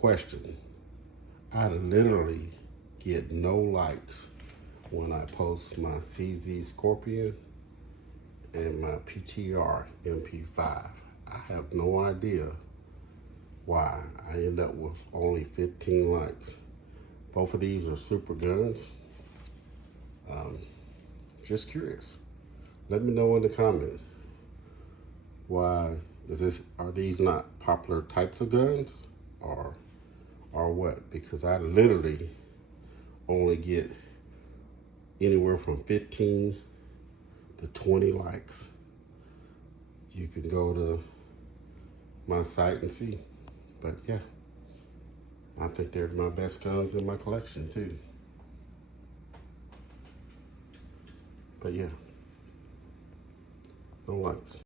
question. I literally get no likes when I post my CZ Scorpion and my PTR MP5. I have no idea why I end up with only 15 likes. Both of these are super guns. Just curious. Let me know in the comments. Why are these not popular types of guns or what? Because I literally only get anywhere from 15 to 20 likes. You can go to my site and see. But yeah, I think they're my best guns in my collection too. But yeah, no likes.